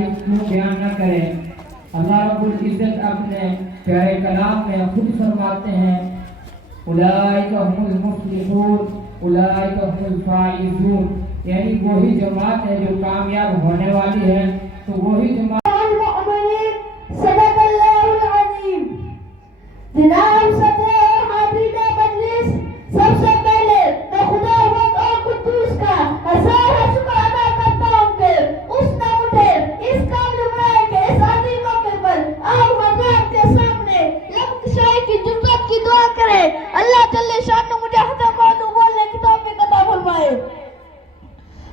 تعریف کیوں بیان نہ کریں۔ اللہ رب العزت اپنے پیارے کلام میں خود فرماتے ہیں اولئک هم المفلحون اولئک هم الفائزون، یعنی وہی جماعت ہے جو کامیاب ہونے والی ہے، تو وہی جماعت صدق اللہ العظیم۔ جناب صدر اور حاضرین مجلس، سب سے پہلے میں خدا اور قدوس کا ہزارہ شکر ادا کرتا ہوں کہ اس نے مجھے اس قابل بنایا کہ اس عظیم موقع پر آپ حضرات کے سامنے لفظ شاعری کی جرأت کی دعا کرے۔ اللہ جل شانہ مجھے حضرت موضوع بولنے کی توفیق عطا فرمائے۔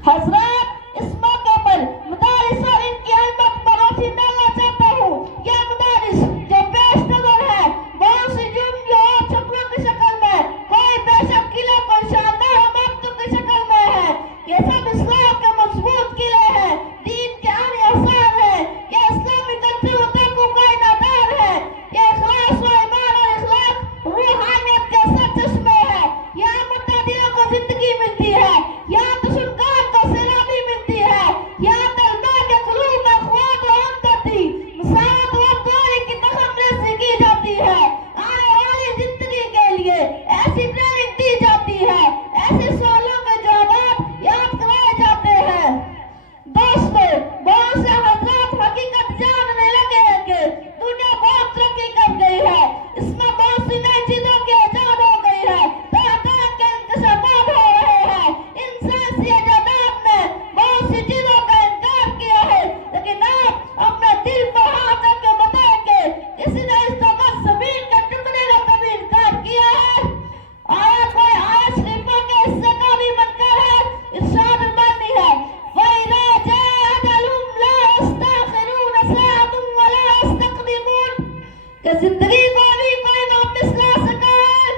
حضرات، اس موقع پر مدارس اور ان کی اہمیت پر روشنی ڈالنا چاہتا ہوں۔ یہ مدارس جو پیش نظر ہے بہت سی جملوں اور چھپروں کی شکل میں، کوئی بے شک قلعہ کوئی شاندار عمارتوں کی شکل میں ہے۔ یہ سب اسلام کے مضبوط قلعے ہیں، دین کے عالی آثار ہیں۔ یہ اسلامی تنظیم و تحقیق کا ادارہ ہے۔ یہ اخلاص و ایمان اور اخلاق روحانیت کے سچ چشمے ہیں۔ یہاں مردہ دلوں کو زندگی ملتی ہے، یہاں تشنگان کو سیرابی ملتی ہے، یہاں طلباء کے قلوب میں قوت و ہمدردی، مساعد و دوری کی تخم ریزی کی جاتی ہے۔ آنے والی زندگی کے لیے ایسی ٹریننگ دی جاتی ہے، ایسے سوالوں کے جوابات یاد کرائے جاتے ہیں۔ دوستو، بہت سے حضرات حقیقت جاننے لگے ہیں کہ دنیا بہت ترقی کر گئی ہے، اس میں بہت سی نئی چیزوں کی ایجاد ہو گئی ہے، طرح طرح کے انکشافات ہو رہے ہیں۔ ان سائنسی ایجادات نے بہت سی چیزوں کا انکار کیا ہے، لیکن آپ اپنا دل پر ہاتھ رکھ کے بتائیں کہ کسی نے اس وقت زمین کے ٹکڑے کا کبھی انکار کیا ہے؟ آیا کوئی آیت شریفہ کے حصے کا بھی منکر ہے؟ ارشاد فرمانی ہے وَإِذَا جَاءَ أَجَلُهُمْ لَا يَسْتَأْخِرُونَ سَاعَةً وَلَا يَسْتَقْدِمُونَ، کہ زندگی کو بھی کوئی واپس لا سکا ہے،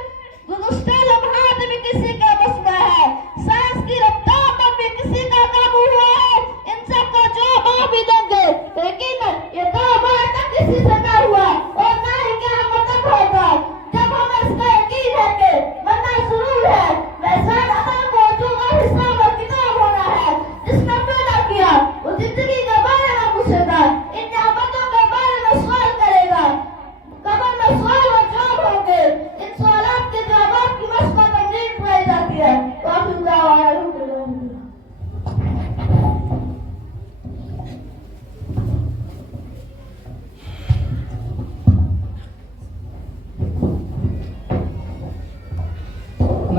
گزشتہ لمحات بھی کسی کا بس میں ہے، سانس کی رفتار پر بھی کسی کا قابو ہوا ہے۔ ان سب کا جواب آپ بھی دیں گے، لیکن یہ کام آج تک کسی سے نہ ہوا اور نہ ہی قیامت تک ہوگا۔ جب ہمیں اس کا یقین ہے کہ مرنا ضرور ہے، میزان عمل موجود اور حساب اور کتاب ہونا ہے، جس نے پیدا کیا وہ زندگی کے بارے میں پوچھے گا، ان نعمتوں کے بارے میں سوال کرے گا، قبر میں سوال و جواب ہوں گے۔ ان سوالات کے جوابات کی مشق و تمرین کرائی جاتی ہے۔ وآخر دعوانا الحمدللہ۔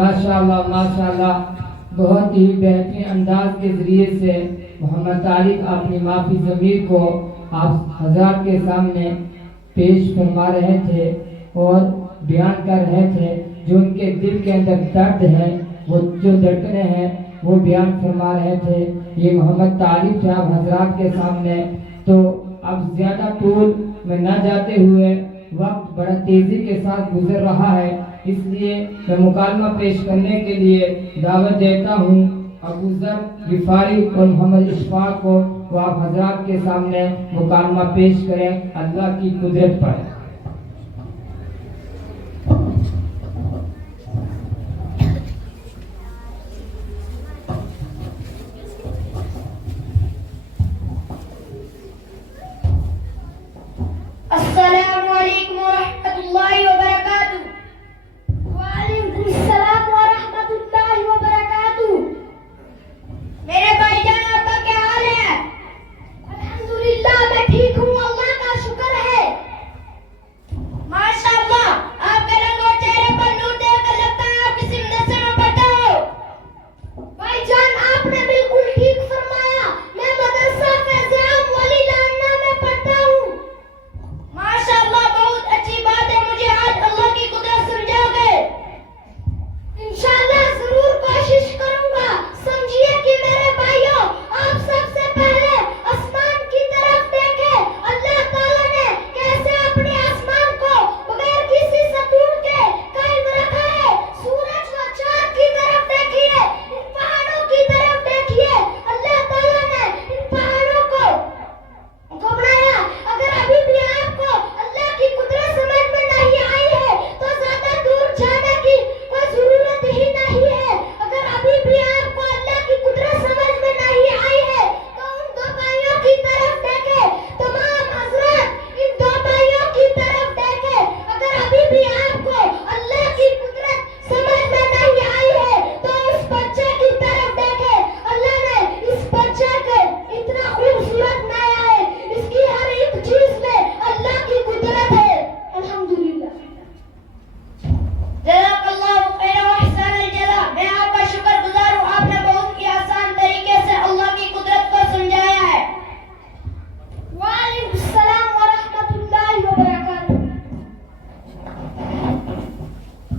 ماشاءاللہ ماشاءاللہ، بہت ہی بہترین انداز کے ذریعے سے محمد طارق اپنی معافی ضمیر کو آپ حضرات کے سامنے پیش فرما رہے تھے اور بیان کر رہے تھے، جو ان کے دل کے اندر درد ہے، وہ جو دھڑکنے ہیں وہ بیان فرما رہے تھے۔ یہ محمد طارق تھے آپ حضرات کے سامنے۔ تو اب زیادہ طول میں نہ جاتے ہوئے، وقت بڑا تیزی کے ساتھ گزر رہا ہے، اس لیے میں مکالمہ پیش کرنے کے لیے دعوت دیتا ہوں ابو ذر غفاری اور محمد اشفاق کو، وہ آپ حضرات کے سامنے مکالمہ پیش کریں اللہ کی قدرت پر۔ السلام علیکم ورحمۃ اللہ وبرکاتہ۔ وعلیکم السلام ورحمۃ اللہ وبرکاتہ۔ میرے بھائی جان، آپ کا کیا حال ہے؟ الحمدللہ میں ٹھیک ہوں، اللہ کا شکر ہے۔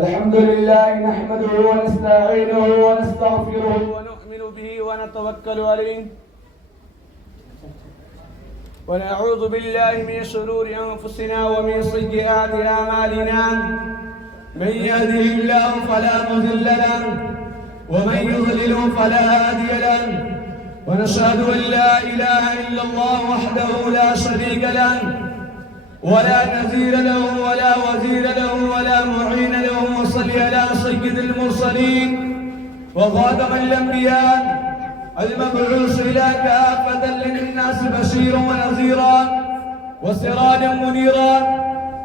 الحمد لله نحمده ونستعينه ونستغفره ونؤمن به ونتوكل عليه ونعوذ بالله من شرور أنفسنا ومن سيئات أعمالنا من يهده الله فلا مضل له ومن يضلل فلا هادي له ونشهد أن لا إله إلا الله وحده لا شريك له ولا نذير له ولا وزير له ولا معين له وصل على سيد المرسلين وخاتم الأنبياء المبعوث إلى كافة للناس بشيرا ونذيرا وسراجا منيرا.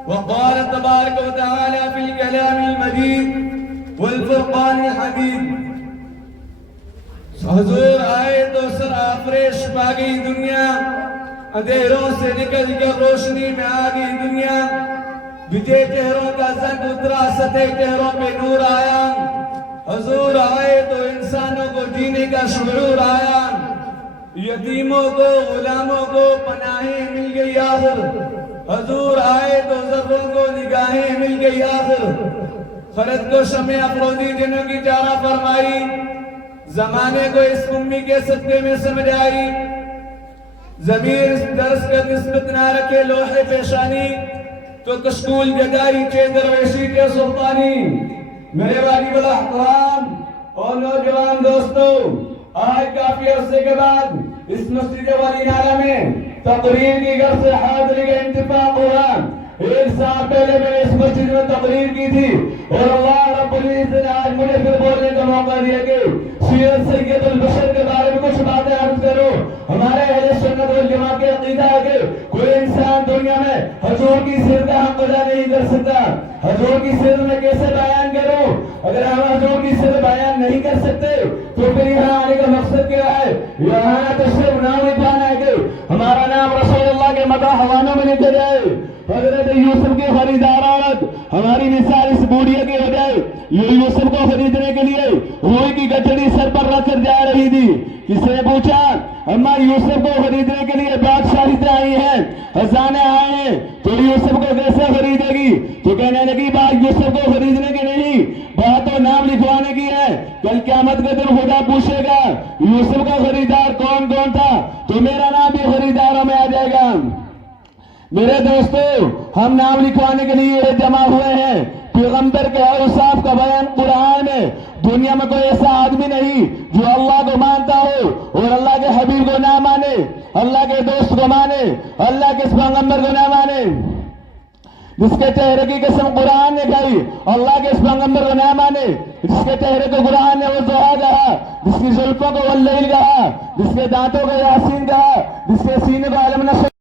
وقال تبارك وتعالى في الكلام المجيد والفرقان الحميد حضور آئے تو سر آفریش پا گئی دنیا، اندھیروں سے نکل کر روشنی میں آ گئی دنیا، بجھے چہروں کا زنگ اترا، سطح چہروں پہ نور آیا. حضور آئے تو انسانوں کو جینے کا شعور آیا، یتیموں کو غلاموں کو پناہیں مل گئی آخر. حضور آئے تو ذروں کو نگاہیں مل گئی آخر. خرد کو شمع افرودی جنوں کی چارہ فرمائی، زمانے کو اس امی کے صدقے میں سمجھ آئی. ضمیر درس کا نسبت نہ رکھے لوحے پیشانی تو کشکول جگائی چے درویشی کے سلطانی. میرے والی بڑا احترام اور نوجوان دوستو، آج کافی عرصے کے بعد اس مسجد والی نالہ میں تقریر کی غرض سے حاضری کا انتفاق ہوا. 1 سال پہلے میں نے اس مسجد میں تقریر کی تھی اور اللہ رب العزت نے آج مجھے پھر بولنے کا موقع دیا کہ سیرت سید البشر کے بارے میں کچھ باتیں عرض کرو. ہمارے اہل سنت والجماعت کے عقیدہ ہے کہ کوئی انسان دنیا میں حضور کی سیرت کا حق ادا نہیں کر سکتا. حضور کی سیرت میں کیسے بیان کروں؟ اگر ہم حضور کی سیرت بیان نہیں کر سکتے تو پھر یہاں آنے کا مقصد کیا ہے؟ یہاں تو صرف نام لکھانا ہے کہ ہمارا نام رسول اللہ کے مدح حوانوں میں لکھا جائے. حضرت یوسف کی خریدار عورت ہماری مثال اس بوڑھیا کی ہو جائے. یہ یوسف کو خریدنے کے لیے روئی کی گٹھڑی سر پر رکھ کر جا رہی تھی. کسی نے پوچھا اما یوسف کو خریدنے کے لیے بادشاہی سے آئی ہیں، خزانے آئے ہیں، تو یوسف کو کیسے خریدے گی؟ تو کہنے لگی بات یوسف کو خریدنے کی نہیں، بات تو نام لکھوانے کی ہے. کل قیامت کے دن خدا پوچھے گا یوسف کا خریدار کون کون تھا، تو میرا نام بھی خریداروں میں آ جائے گا. میرے دوستو، ہم نام لکھوانے کے لیے جمع ہوئے ہیں. پیغمبر کے اوصاف کا بیان قرآن میں. دنیا میں کوئی ایسا آدمی نہیں جو اللہ کو مانتا ہو اور اللہ کے حبیب کو نہ مانے، اللہ کے دوست کو مانے، اللہ کے پیغمبر کو نہ مانے. جس کے چہرے کی قسم قرآن نے کہی، اللہ کے اس پیغمبر کو نہ مانے، جس کے چہرے کو قرآن نے وہ زحا کہا، جس کی زلفوں کو واللیل کہا، جس کے دانتوں کو یاسین کہا، جس کے سینے کو علم نشر